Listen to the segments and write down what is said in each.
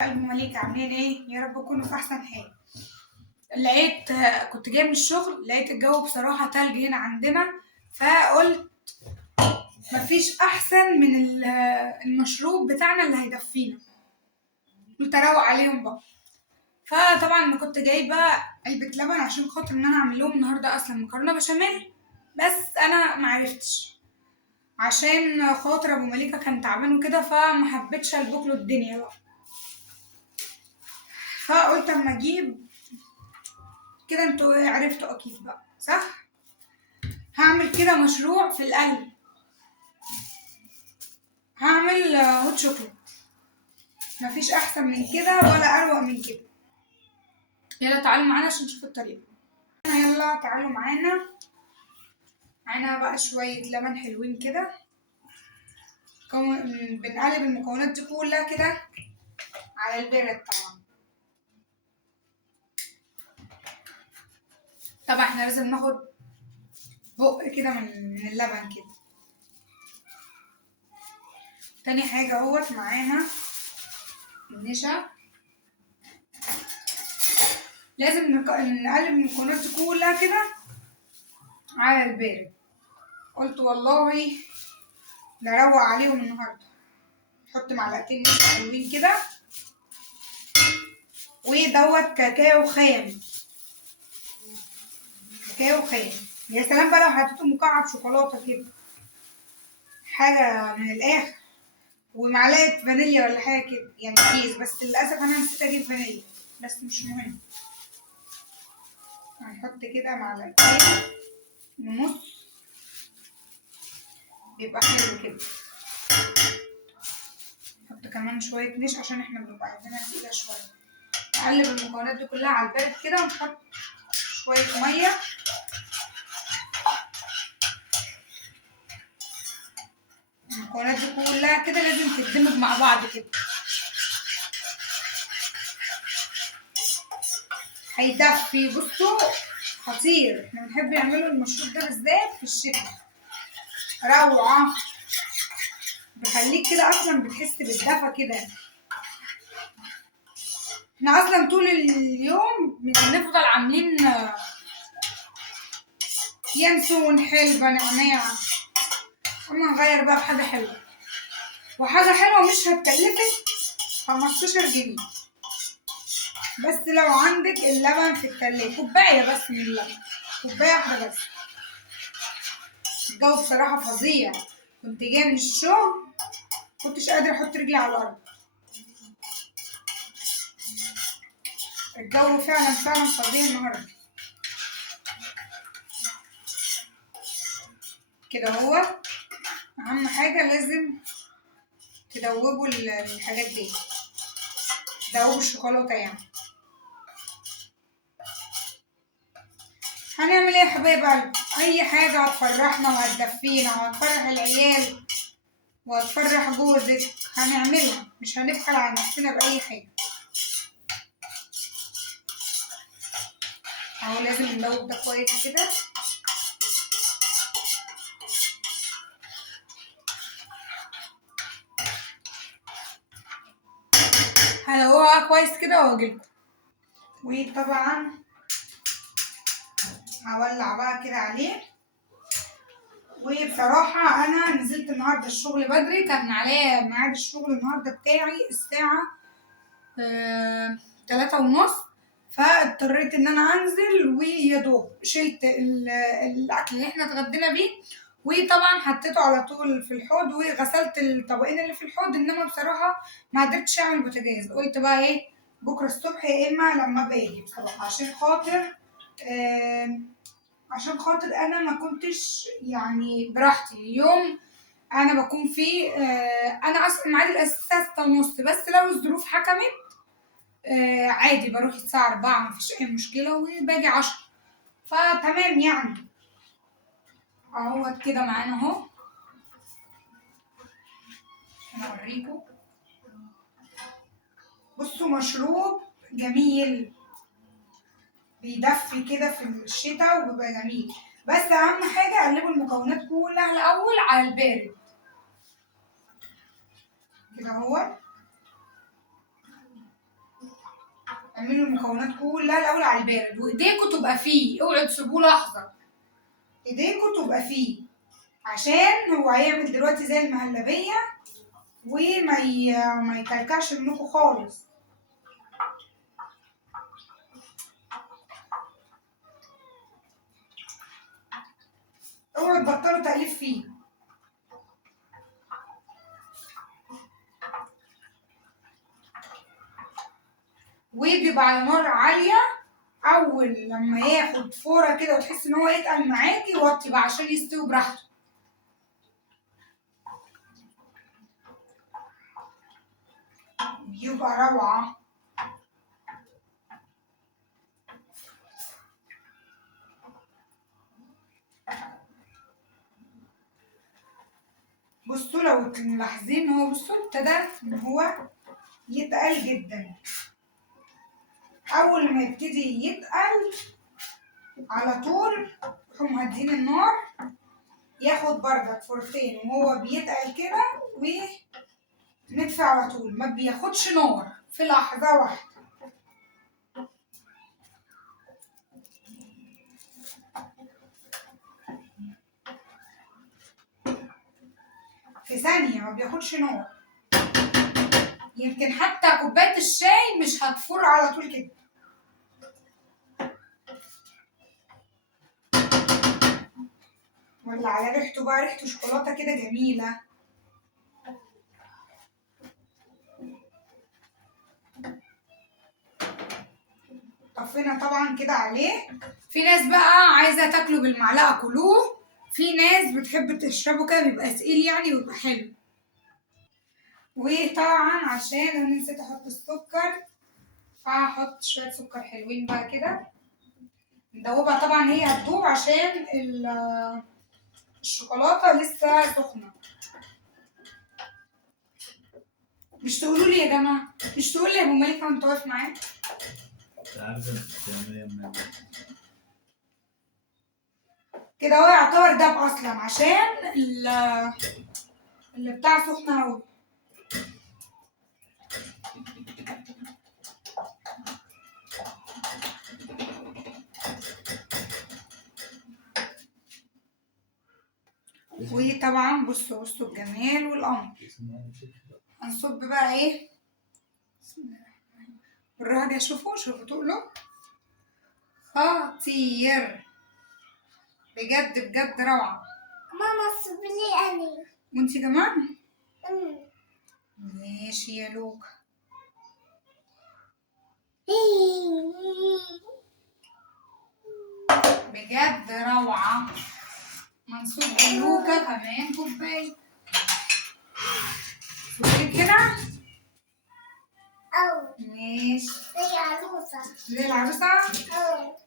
قلب مليك عاملين ايه؟ يا رب تكونوا في احسن حال. كنت جايه من الشغل، لقيت الجو بصراحه تلج هنا عندنا، فقلت مفيش احسن من المشروب بتاعنا اللي هيدفينا. قلت اروق عليهم بقى. فطبعا انا كنت جايبه علبه لبن عشان خاطر ان انا اعمل لهم النهارده اصلا مكرونه بشاميل، بس انا معرفتش عشان خاطر ابو مليكه كان تعبان وكده، فما حبيتش البكله الدنيا بقى. فقلت اما اجيب كده، انتوا عرفتوا اكيد بقى صح. هعمل كده مشروع في القلب، هعمل هوت شوكليت. مفيش احسن من كده ولا اروق من كده. يلا تعالوا معانا عشان نشوف الطريقه. يلا تعالوا معانا بقى شويه لبن حلوين كده. بنقلب المكونات دي كلها كده على البرد. طبعا احنا لازم ناخد بق كده من اللبن كده. تاني حاجه اهوت معانا النشا. لازم نقلب المكونات دي كلها كده على البارد. قلت والله نروق عليهم النهارده. نحط معلقتين نشا حلوين كده، ودوت كاكاو خام. كاكاو خام، يا سلام بقى لو حطيته مكعب شوكولاته كده، حاجه من الاخر. ومعلقه فانيليا ولا حاجه كده، يعني كيس، بس للاسف انا نسيت اجيب فانيليا، بس مش مهم. هنحط كده معلقتين ونص، بيبقى حلو كده. نحط كمان شويه نشا عشان احنا بنبقى عايزينها تقيله شويه. نقلب المكونات دي كلها على البارد كده، ونحط شويه ميه. المكونات دي كلها كده لازم تندمج مع بعض كده. هيدفي، بصوا خطير. احنا بنحب نعمله المشروب ده بالذات في الشتاء، روعة. بيخليك كده اصلا بتحس بالدفى كده. احنا اصلا طول اليوم بنفضل عاملين ينسون، حلبة، نعناع. قلنا نغير بقى بحاجة حلوة، وحاجة حلوة مش هتكلفك 15 جنيه. بس لو عندك اللبن في التلاجة كوباية بس من اللبن، كوباية واحدة بس. الجو بصراحة فظيع. كنت جاية من الشغل كنتش قادرة احط رجلي على الارض. الجو فعلا فظيع النهارده. كده هو اهم حاجة، لازم تدوبوا الحاجات دي، تدوبوا الشوكولاتة يعني. هنعمل ايه يا حبايب قلبي؟ اي حاجة هتفرحنا وهتدفينا وهتفرح العيال وهتفرح جوزك هنعملها، مش هنبخل على نفسنا بأي حاجة. اهو لازم ندوب ده كويس كده. هدوقها كويس كده واجيلكوا. وطبعا هولع بقى كده عليه. وبصراحة أنا نزلت النهاردة الشغل بدري، كان عليا ميعاد الشغل النهاردة بتاعي الساعة 3:30، فاضطريت إن أنا أنزل، ويادوب شلت الأكل اللي احنا اتغدينا بيه، وطبعا حطيته على طول في الحوض، وغسلت الطبقين اللي في الحوض. إنما بصراحة ما قدرتش أعمل بوتاجاز. قلت بقى إيه، بكرة الصبح يا إما لما باجي بصراحة، عشان خاطر انا ما كنتش يعني براحتي يوم انا بكون فيه. انا اصلا ميعادي الاساسي 6:30، بس لو الظروف حكمت عادي بروح الساعة 4، مفيش اي مشكلة، وباجي 10، فتمام يعني. اهوت كده معانا اهو. انا اوريكم، بصوا مشروب جميل بيدفي كده في الشتاء وبيبقى جميل. بس اهم حاجة قلبوا المكونات كلها الاول على البارد كده. هو اعملوا المكونات كلها الاول على البارد، وايديكوا تبقى فيه، اوعوا تسيبوه لحظه، ايديكوا تبقى فيه عشان هو هيعمل دلوقتي زي المهلبيه ما يكلكعش منكم خالص. اوعوا تبطلوا تقليب فيه. وبيبقى على نار عاليه، اول لما ياخد فوره كده وتحس ان هو يتقل معاكي وطي بقى عشان يستوي براحته. بيبقى روعه. بصوا لو ملاحظين هو بصوا ابتدى ان هو يتقل جدا. اول ما يبتدي يتقل على طول نروح مهدين النار، ياخد بردك فورتين وهو بيتقل كده، وندفع على طول، ما بياخدش نار في لحظة واحدة. في ثانية ما بياخدش نار. يمكن حتى كوباية الشاي مش هتفور على طول كده. ولا على ريحته بقى، ريحته شوكولاتة كده جميلة. طفينا طبعا كده عليه. في ناس بقى عايزة تاكله بالمعلقة كلوه، في ناس بتحب تشربه كده بيبقى تقيل يعني ويبقى حلو. وطبعا عشان انا نسيت احط السكر، فهحط شوية سكر حلوين بقى كده ندوبها. طبعا هي هتدوب عشان الشوكولاتة لسه سخنة. مش تقولوا لي يا جماعة، مش تقول لي يا ابو مالك وانت واقف معايا. كده هو يعتبر داب اصلا عشان اللي بتاع سخنة اوي. وطبعا بصوا الجمال والقمر. هنصب بقى ايه، بالراحة. شوفوا تقولوا خطير بجد بجد روعة. ماما صب لي أنا. وانتي كمان. ماشي يا لوكا. بجد روعة. منصوب لوكا كمان كوباية. صبيت هنا. ماشي. زي العروسة. زي العروسة. أو.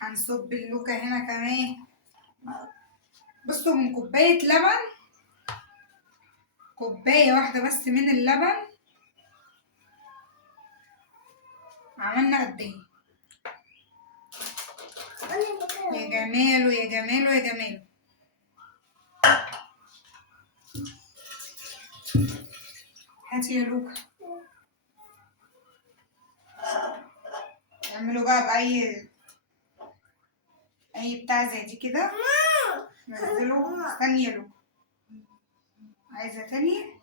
هنصب اللوكا هنا كمان. بصوا من كوباية لبن، كوباية واحدة بس من اللبن عملنا قد ايه؟ يا جماله يا جماله يا جماله. هاتي يا لوكا. اعملوا بقى بأي بتاع زي دي كده. نزلوا. استني يا لوكا. عايزة تاني؟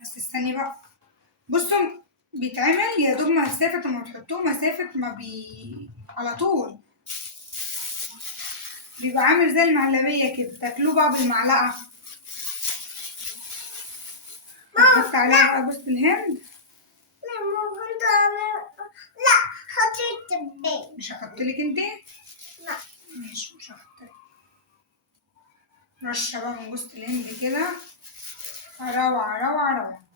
بس استني بقى. بصوا بيتعمل يا دوب مسافة ما بتحطوه، مسافة ما على طول بيبقى عامل زي المعلبية كده، تاكلوه بقى بالمعلقة. حط عليها بقى جوز الهند. لا حطيت البيت. مش هحطلك انتي؟ لا. ماشي مش هحطلك. رشة بقى من جوز الهند كده. روعة روعة روعة.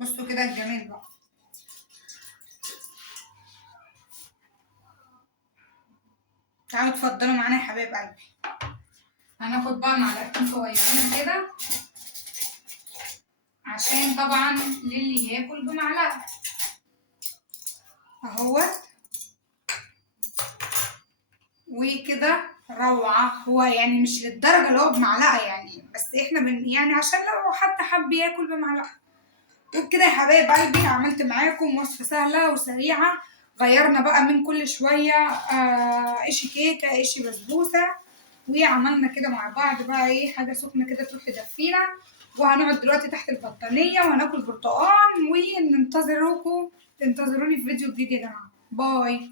بصوا كده الجمال بقى. تعالوا اتفضلوا معانا يا حبايب قلبي. هناخد بقى معلقتين صغيرين كده عشان طبعا للي ياكل بمعلقة اهوت. وكده روعة. هو يعني مش للدرجة اللي هو بمعلقة يعني، بس احنا يعني عشان لو حد حب ياكل بمعلقة. وبكده يا حبايب قلبي عملت معاكم وصفة سهلة وسريعة. غيرنا بقى من كل شوية اشي كيكة اشي بسبوسة، وعملنا كده مع بعض بقى ايه حاجة سخنة كده تروح تدفينا. وهنقعد دلوقتي تحت البطانية وهناكل برتقال، وننتظروني في فيديو جديد يا جماعة. باي.